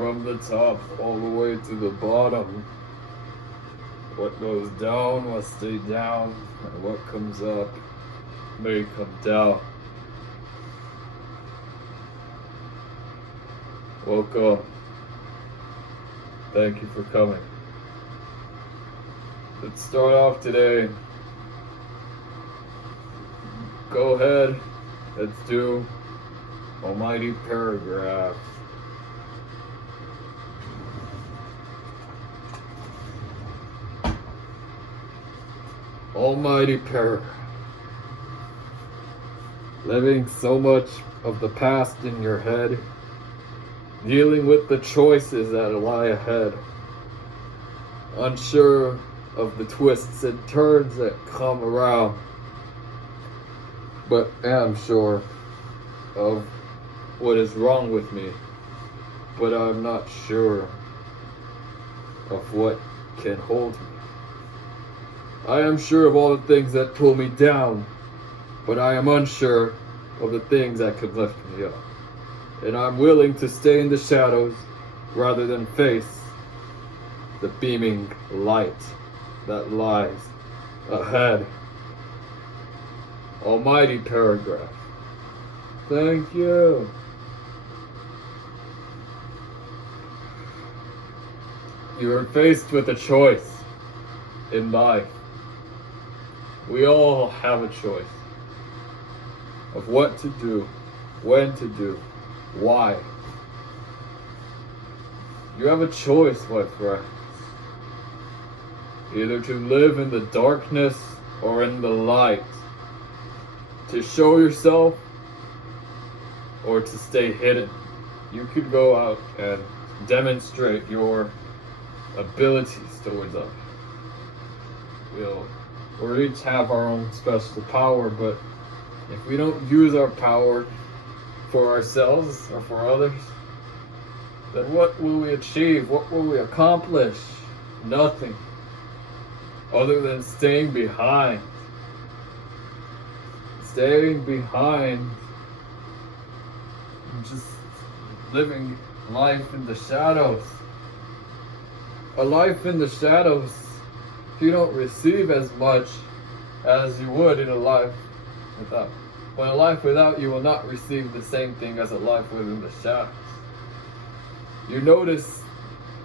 from the top all the way to the bottom. What goes down must stay down, and what comes up may come down. Welcome. Thank you for coming. Let's start off today. Go ahead. Let's do almighty paragraph. Almighty paragraph. Living so much of the past in your head, dealing with the choices that lie ahead, unsure of the twists and turns that come around, but am sure of what is wrong with me, but I'm not sure of what can hold me. I am sure of all the things that pull me down, but I am unsure of the things that could lift me up. And I'm willing to stay in the shadows rather than face the beaming light that lies ahead. Almighty paragraph. Thank you. You are faced with a choice in life. We all have a choice of what to do, when to do, why. You have a choice, my friends. Either to live in the darkness or in the light. To show yourself or to stay hidden. You could go out and demonstrate your abilities towards others. We each have our own special power, but if we don't use our power for ourselves or for others, then what will we achieve? What will we accomplish? Nothing. Other than staying behind. Staying behind. And just living life in the shadows. A life in the shadows, you don't receive as much as you would in a life without. When a life without, you will not receive the same thing as a life within the shadows. You notice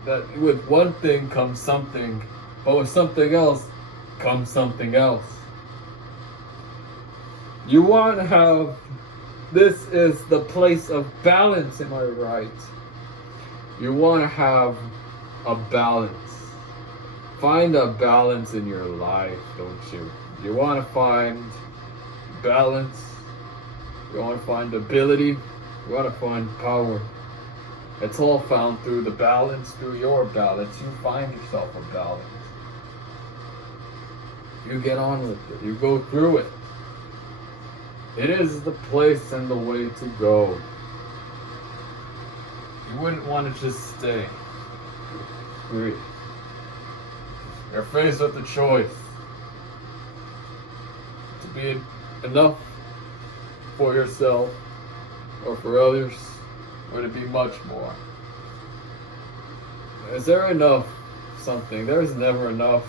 that with one thing comes something, but with something else comes something else. You want to have, this is the place of balance, am I right? You want to have a balance. Find a balance in your life, don't you? You want to find balance. You want to find ability. You want to find power. It's all found through the balance, through your balance. You find yourself a balance. You get on with it. You go through it. It is the place and the way to go. You wouldn't want to just stay. Breathe. You're faced with the choice to be enough for yourself or for others, or to be much more. Is there enough something? There's never enough.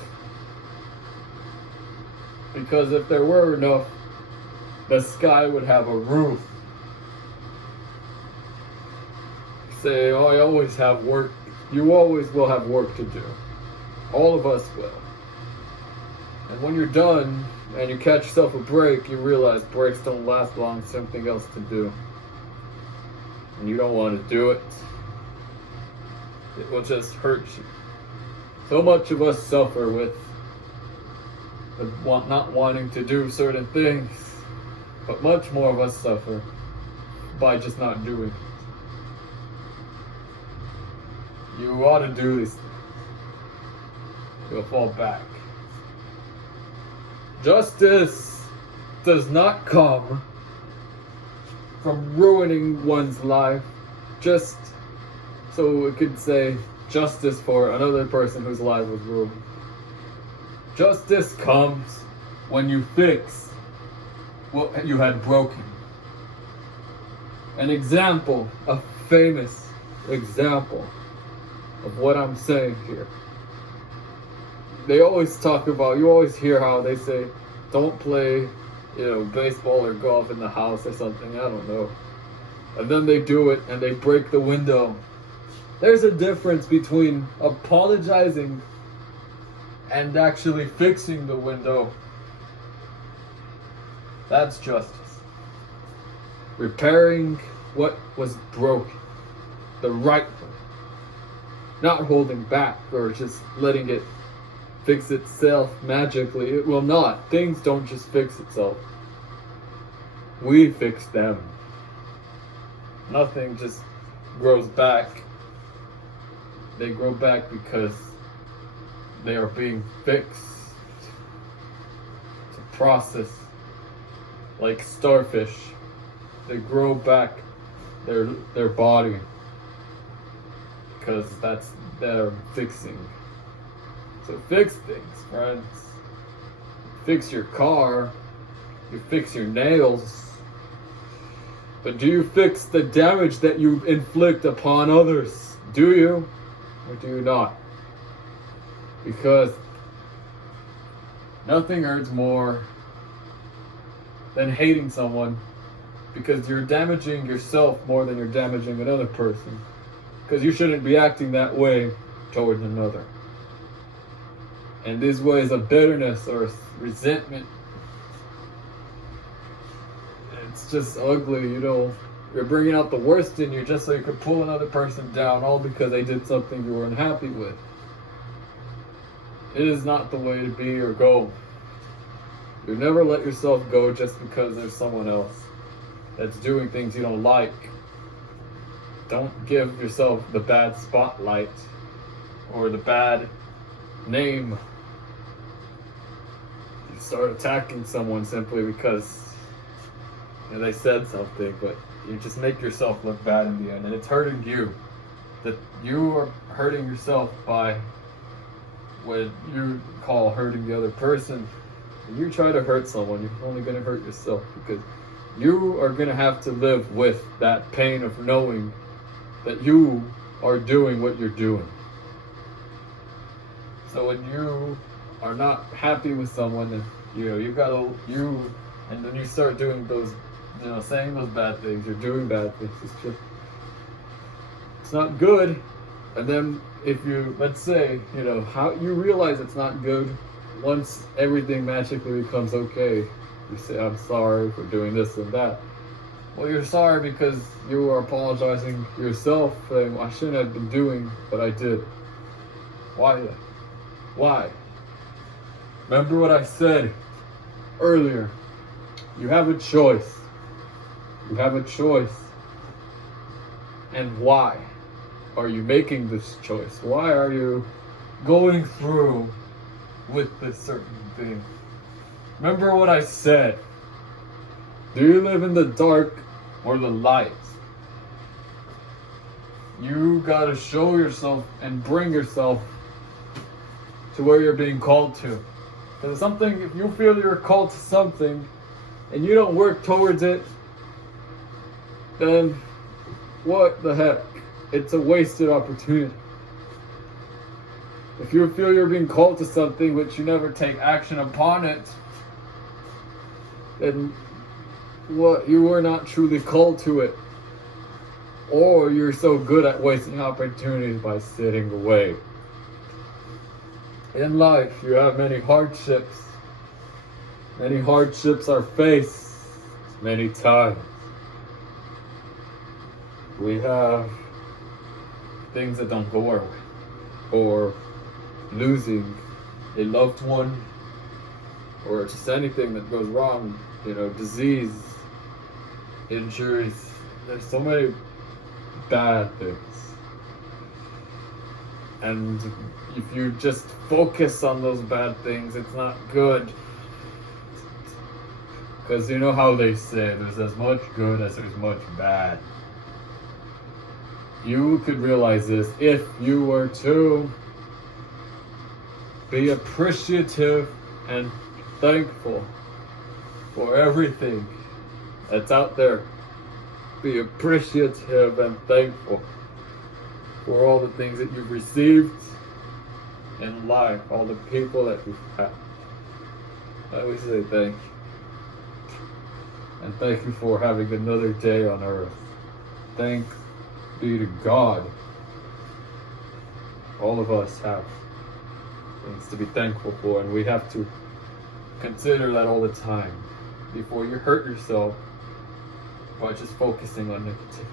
Because if there were enough, the sky would have a roof. Say, oh, I always have work. You always will have work to do. All of us will. And when you're done and you catch yourself a break, you realize breaks don't last long, something else to do. And you don't want to do it. It will just hurt you. So much of us suffer with not wanting to do certain things, but much more of us suffer by just not doing it. You ought to do these things. You'll fall back. Justice does not come from ruining one's life, just so it could say justice for another person whose life was ruined. Justice comes when you fix what you had broken. An example, a famous example of what I'm saying here. They always talk about, you always hear how they say, don't play, baseball or golf in the house or something, I don't know. And then they do it and they break the window. There's a difference between apologizing and actually fixing the window. That's justice. Repairing what was broken the right way. Not holding back or just letting it fix itself magically. It will not. Things don't just fix itself. We fix them. Nothing just grows back. They grow back because they are being fixed. It's a process. Like starfish, they grow back their body because that's their fixing. So fix things, friends. Fix your car. You fix your nails. But do you fix the damage that you inflict upon others? Do you? Or do you not? Because nothing hurts more than hating someone, because you're damaging yourself more than you're damaging another person. Because you shouldn't be acting that way towards another. And these ways of bitterness or resentment, it's just ugly, You're bringing out the worst in you just so you could pull another person down, all because they did something you were unhappy with. It is not the way to be or go. You never let yourself go just because there's someone else that's doing things you don't like. Don't give yourself the bad spotlight or the bad name. You start attacking someone simply because they said something, but you just make yourself look bad in the end, and it's hurting you. That you are hurting yourself by what you call hurting the other person. When you try to hurt someone, you're only going to hurt yourself, because you are going to have to live with that pain of knowing that you are doing what you're doing. So when you are not happy with someone, and and then you start doing those, saying those bad things, you're doing bad things. It's not good. And then if you, let's say, how you realize it's not good. Once everything magically becomes okay, you say, I'm sorry for doing this and that. Well, you're sorry because you are apologizing yourself, saying, I shouldn't have been doing what I did. Why? Why? Remember what I said earlier. You have a choice. You have a choice. And why are you making this choice? Why are you going through with this certain thing? Remember what I said. Do you live in the dark or the light? You gotta show yourself and bring yourself to where you're being called to. Because if you feel you're called to something and you don't work towards it, then what the heck? It's a wasted opportunity. If you feel you're being called to something but you never take action upon it, then you were not truly called to it. Or you're so good at wasting opportunities by sitting away. In life, you have many hardships. Many hardships are faced many times. We have things that don't go our way, or losing a loved one, or just anything that goes wrong, disease, injuries. There's so many bad things. And if you just focus on those bad things, it's not good. Because you know how they say, there's as much good as there's much bad. You could realize this if you were to be appreciative and thankful for everything that's out there. Be appreciative and thankful. for all the things that you've received in life, all the people that you've had. I always say thank you. And thank you for having another day on earth. Thanks be to God. All of us have things to be thankful for, and we have to consider that all the time before you hurt yourself by just focusing on negativity.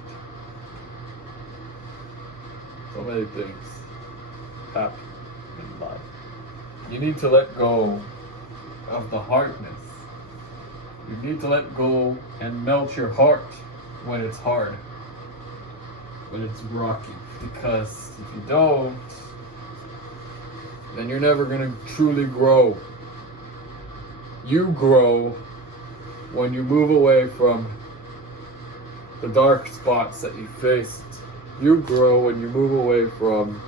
So many things happen in life. You need to let go of the hardness. You need to let go and melt your heart when it's hard, when it's rocky. Because if you don't, then you're never going to truly grow. You grow when you move away from the dark spots that you faced. You grow when you move away from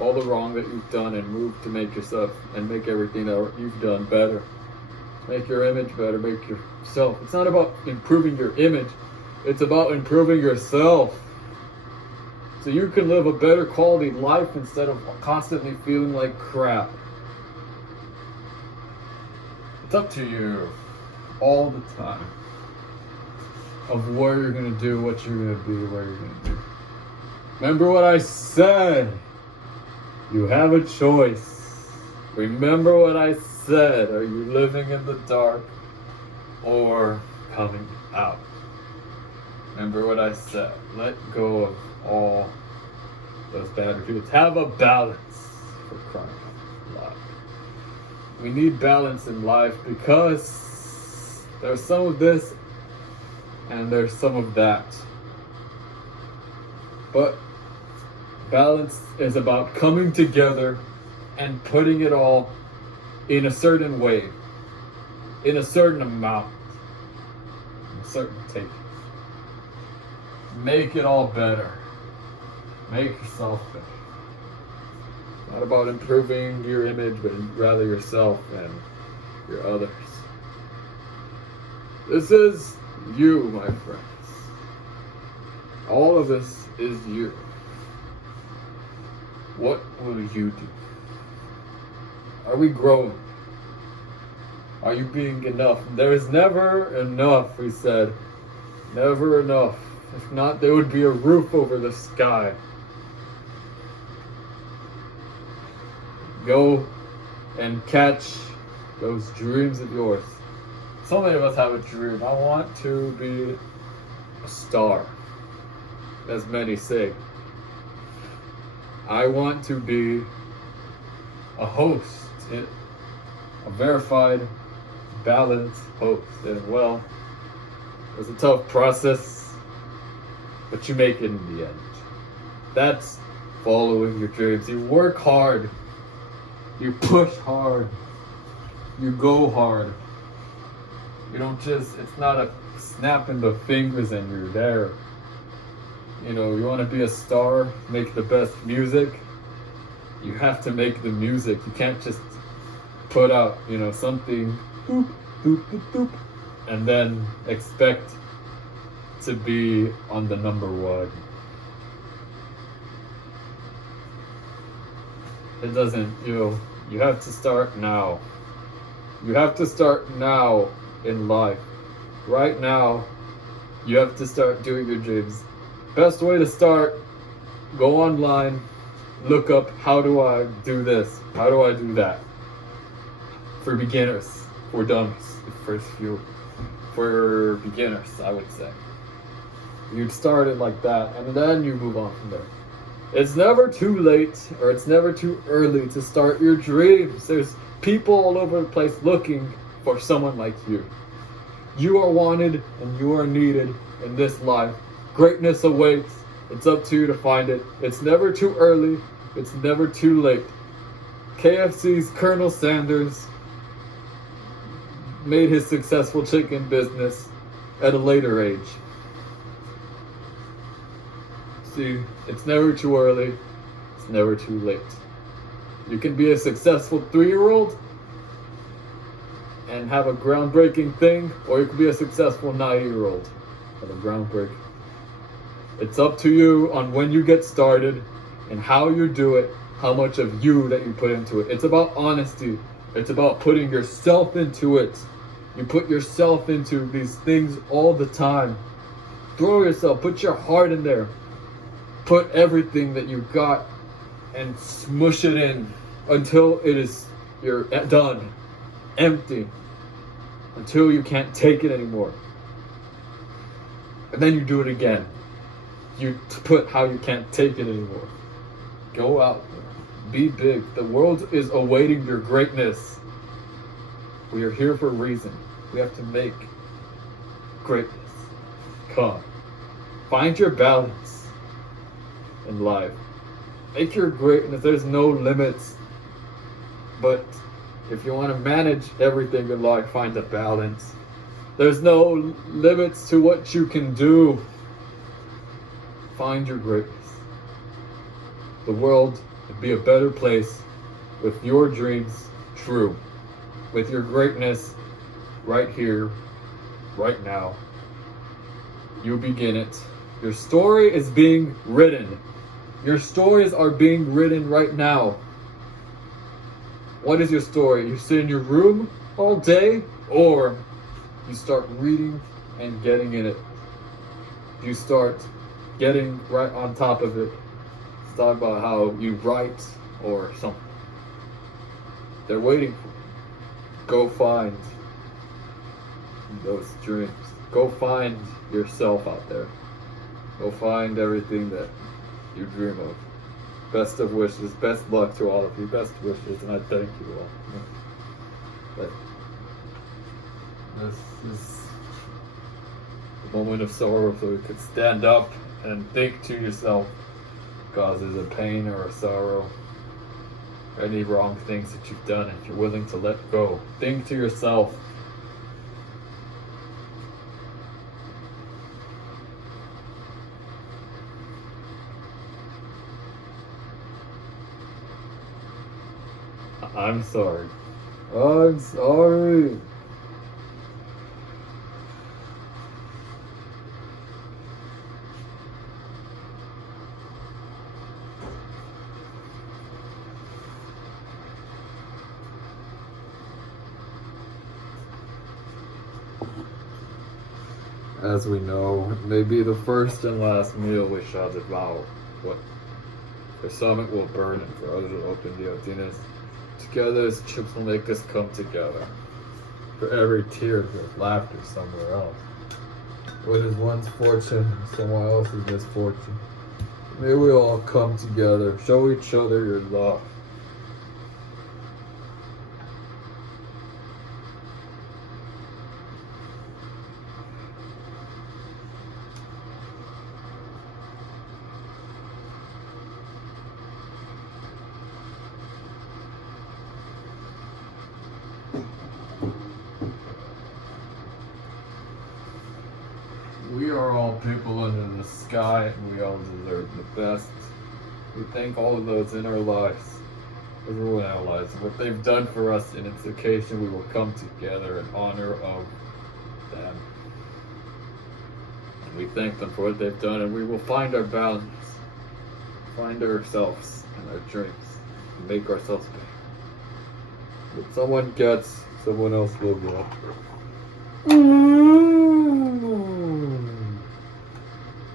all the wrong that you've done and move to make yourself and make everything that you've done better. Make your image better, make yourself. It's not about improving your image, it's about improving yourself. So you can live a better quality life instead of constantly feeling like crap. It's up to you all the time of what you're going to do, what you're going to be, what you're going to do. Remember what I said. You have a choice. Remember what I said. Are you living in the dark or coming out? Remember what I said. Let go of all those bad attitudes. Have a balance, for crying out loud. We need balance in life because there's some of this and there's some of that. But balance is about coming together and putting it all in a certain way, in a certain amount, in a certain take. Make it all better. Make yourself better. Not about improving your image, but rather yourself and your others. This is you, my friends. All of this is you. What will you do? Are we growing? Are you being enough? There is never enough, we said. Never enough. If not, there would be a roof over the sky. Go and catch those dreams of yours. So many of us have a dream. I want to be a star, as many say. I want to be a host, a verified, balanced host. And well, it's a tough process, but you make it in the end. That's following your dreams. You work hard. You push hard. You go hard. You don't just, it's not a snapping the fingers and you're there. You know, you want to be a star, make the best music. You have to make the music. You can't just put out, something boop, boop, boop, boop, and then expect to be on the number one. It doesn't, you have to start now. You have to start now in life. Right now, you have to start doing your dreams. Best way to start, go online, look up how do I do this, how do I do that. For beginners, for dummies, the first few. For beginners, I would say. You'd start it like that, and then you move on from there. It's never too late, or it's never too early to start your dreams. There's people all over the place looking for someone like you. You are wanted, and you are needed in this life. Greatness awaits. It's up to you to find it. It's never too early. It's never too late. KFC's Colonel Sanders made his successful chicken business at a later age. See, it's never too early. It's never too late. You can be a successful 3-year-old and have a groundbreaking thing, or you can be a successful 9-year-old and a groundbreaking. It's up to you on when you get started and how you do it, how much of you that you put into it. It's about honesty. It's about putting yourself into it. You put yourself into these things all the time. Throw yourself, put your heart in there. Put everything that you got and smush it in until you're done, empty, until you can't take it anymore. And then you do it again. You put how you can't take it anymore. Go out there. Be big. The world is awaiting your greatness. We are here for a reason. We have to make greatness come. Find your balance in life. Make your greatness. There's no limits. But if you want to manage everything in life, find a balance. There's no limits to what you can do. Find your greatness. The world would be a better place with your dreams true. With your greatness right here, right now. You begin it. Your story is being written. Your stories are being written right now. What is your story? You sit in your room all day, or you start reading and getting in it? You start getting right on top of it. Let's talk about how you write or something. They're waiting for you. Go find those dreams. Go find yourself out there. Go find everything that you dream of. Best of wishes, best luck to all of you, best wishes, and I thank you all. But this is a moment of sorrow, so you could stand up and think to yourself, causes a pain or a sorrow, any wrong things that you've done, if you're willing to let go. Think to yourself, I'm sorry. I'm sorry. As we know, it may be the first and last meal we shall devour, but for some it will burn, and for others it will open the emptiness. Together as chips will make us come together. For every tear there's laughter somewhere else. What is one's fortune and someone else's misfortune? May we all come together, show each other your love. We are all people under the sky, and we all deserve the best. We thank all of those in our lives, everyone in our lives, what they've done for us, and its occasion we will come together in honor of them. And we thank them for what they've done, and we will find our balance, find ourselves and our dreams, and make ourselves big. What someone gets, someone else will get.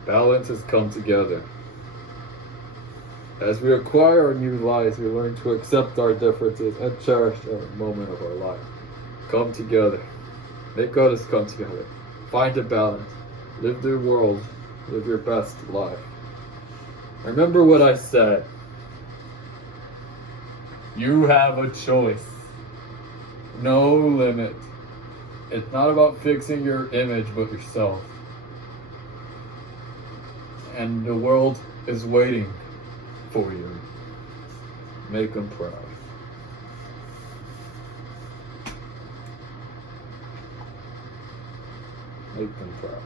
Balance has come together. As we acquire our new lives, we learn to accept our differences and cherish every moment of our life. Come together. Make others come together. Find a balance. Live the world. Live your best life. Remember what I said. You have a choice. No limit. It's not about fixing your image, but yourself. And the world is waiting for you. Make them proud. Make them proud.